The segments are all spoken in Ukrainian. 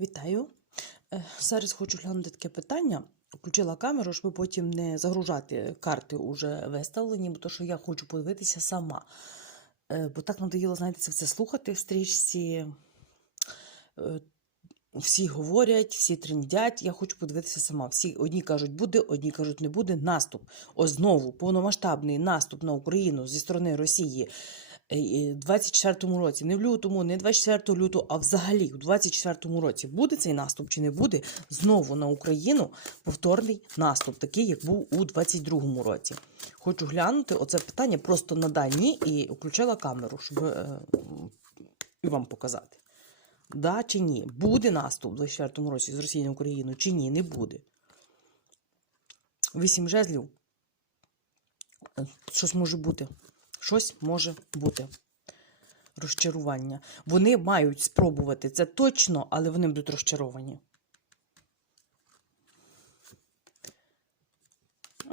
Вітаю. Е, Зараз хочу глянути таке питання. Включила камеру, щоб потім не загружати карти уже виставлені, бо то, що я хочу подивитися сама. Е, Бо так надоїло, знаєте, це все слухати в стрічці. Е, Всі говорять, всі трендять. Я хочу подивитися сама. Всі одні кажуть, буде, одні кажуть, не буде. Наступ. Ось знову повномасштабний наступ на Україну зі сторони Росії 24-му році, не в лютому, не 24 лютого, а взагалі у 24-му році буде цей наступ чи не буде знову на Україну повторний наступ, такий як був у 22-му році. Хочу глянути оце питання просто на дальні і включила камеру, щоб е, і вам показати. Да чи ні? Буде наступ у 24-му році з Росії на Україну чи ні? Не буде. Вісім жезлів. Е, Щось може бути. Щось може бути. Розчарування. Вони мають спробувати це точно, але вони будуть розчаровані.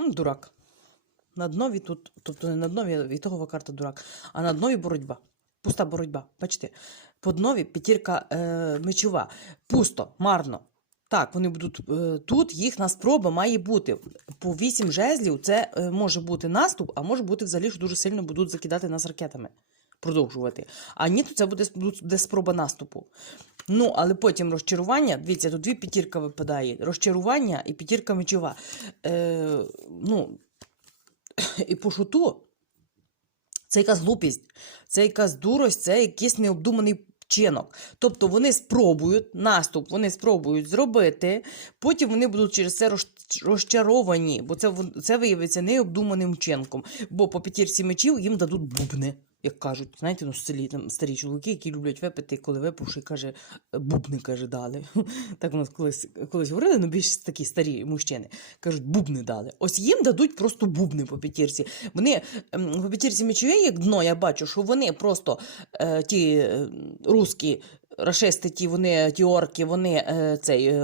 Дурак. На днові тут, тобто не на днові вітогова карта дурак, а на днові боротьба. Пуста боротьба. Бачите, по днові п'ятірка е, мечова. Пусто, марно. Так, вони будуть е, тут, їхня спроба має бути. По вісім жезлів це е, може бути наступ, а може бути взагалі, що дуже сильно будуть закидати нас ракетами. Продовжувати. А ні, то це буде, буде спроба наступу. Ну, але потім розчарування. Дивіться, тут дві п'ятірка випадає: розчарування і п'ятірка мечова. Е, ну, і по шуту це якась глупість, це якась дурость, це якийсь необдуманий вчинок. Тобто вони спробують наступ, вони спробують зробити, потім вони будуть через це розчаровані, бо це, це виявиться необдуманим вчинком. Бо по п'ятірці мечів їм дадуть бубни. Як кажуть, знаєте, ну, селі там старі чоловіки, які люблять випити, коли випивши, каже, бубни каже, дали. Так у нас колись, колись говорили, ну більш такі старі мужчини. Кажуть, бубни дали. Ось їм дадуть просто бубни по п'ятірці. Вони ем, по п'ятірці мечовій, як дно, я бачу, що вони просто е, ті е, русські рашисти, ті вони, ті орки, вони е, цей,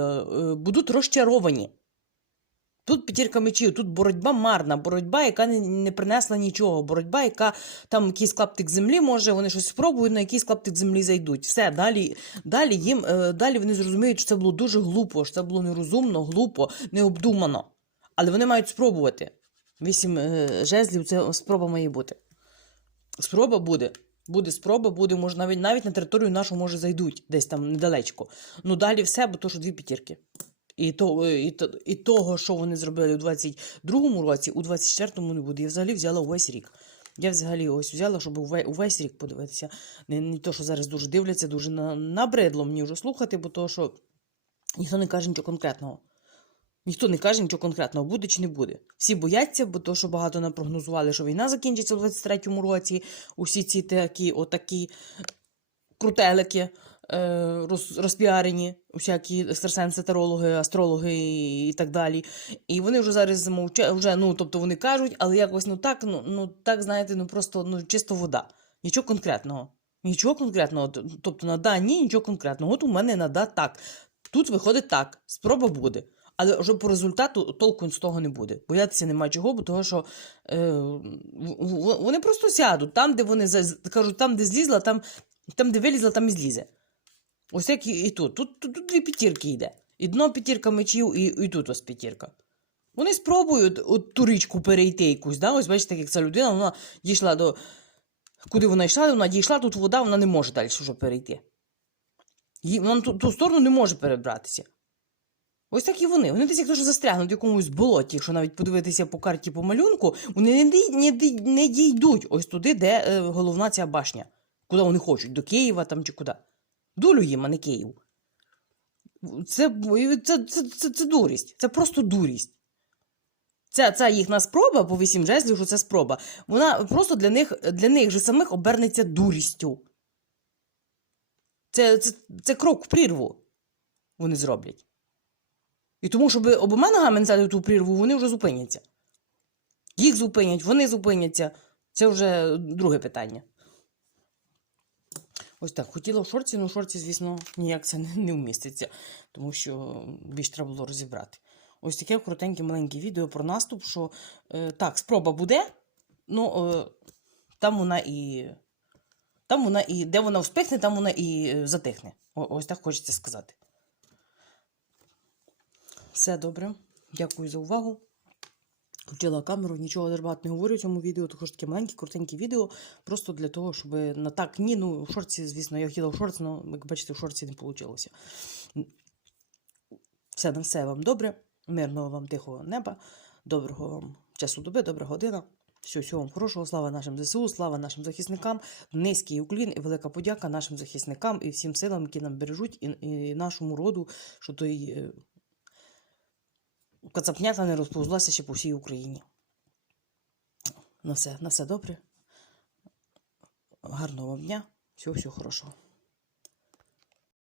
будуть розчаровані. Тут п'ятірка мечів, тут боротьба марна, боротьба, яка не, не принесла нічого. Боротьба, яка там якийсь клаптик землі може, вони щось спробують, на якийсь клаптик землі зайдуть. Все, далі, далі їм, е, далі вони зрозуміють, що це було дуже глупо, що це було нерозумно, глупо, необдумано. Але вони мають спробувати. Вісім е, жезлів це спроба має бути. Спроба буде. Буде спроба, буде, може, навіть навіть на територію нашу може зайдуть десь там недалечко. Ну далі все, бо то що дві п'ятірки. І, то, е, і, і того, що вони зробили у 22-му році, у 24-му не буде. Я взагалі взяла увесь рік. Я взагалі ось взяла, щоб увесь, рік подивитися. Не, не то, що зараз дуже дивляться, дуже на, набридло мені вже слухати, бо то, що ніхто не каже нічого конкретного. Ніхто не каже нічого конкретного, буде чи не буде. Всі бояться, бо то, що багато напрогнозували, що війна закінчиться у 23-му році. Усі ці такі, отакі крутелики розпіарені, всякі екстрасенси, тарологи, астрологи і, так далі. І вони вже зараз замовчають, вже, ну, тобто вони кажуть, але якось ну так, ну, ну так, знаєте, ну просто ну, чисто вода. Нічого конкретного. Нічого конкретного. Тобто на да, ні, нічого конкретного. От у мене на да так. Тут виходить так, спроба буде. Але вже по результату толку з того не буде. Боятися нема чого, бо того, що е, вони просто сядуть. Там, де вони кажуть, там, де злізла, там, там де вилізла, там і злізе. Ось як і, і тут. Тут, тут. тут дві п'ятірки йде. І дно п'ятірка мечів, і, і тут ось п'ятірка. Вони спробують от ту річку перейти якусь. Да? Ось бачите, як ця людина, вона дійшла до. Куди вона йшла, вона дійшла, тут вода, вона не може далі вже перейти. Їй- Вона на ту, ту сторону не може перебратися. Ось так і вони. Вони десь як дуже застрягнуть в якомусь болоті, якщо навіть подивитися по карті по малюнку, вони не, не, не дійдуть ось туди, де е, головна ця башня. Куди вони хочуть, до Києва там чи куди. Дулю їм, а не Київ. Це, це, це, це, це дурість. Це просто дурість. Ця, ця їхня спроба по вісім жезлів, що це спроба, вона просто для них, для них же самих обернеться дурістю. Це, це, це крок в прірву вони зроблять. І тому, щоб обома ногами стати ту прірву, вони вже зупиняться. Їх зупинять, вони зупиняться. Це вже друге питання. Ось так. Хотіла в шорці, але в шорці, звісно, ніяк це не, не вміститься, тому що більш треба було розібрати. Ось таке коротеньке маленьке відео про наступ, що е, так, спроба буде, ну е, там вона і. Там вона і де вона вспихне, там вона і е, затихне. О- Ось так хочеться сказати. Все добре. Дякую за увагу. Включила камеру, нічого дуже не говорю в цьому відео, також таке маленьке, коротеньке відео, просто для того, щоб на так, ні, ну, в шорці, звісно, я хотіла в шорці, але, як бачите, в шорці не вийшло. Все на все вам добре, мирного вам тихого неба, доброго вам часу доби, добра година. Всього, всього вам хорошого, слава нашим ЗСУ, слава нашим захисникам, низький уклін і велика подяка нашим захисникам і всім силам, які нам бережуть, і, і нашому роду, що той кацапнята не розповзлася ще по всій Україні. На все, на все добре. Гарного вам дня, всього, всього хорошого.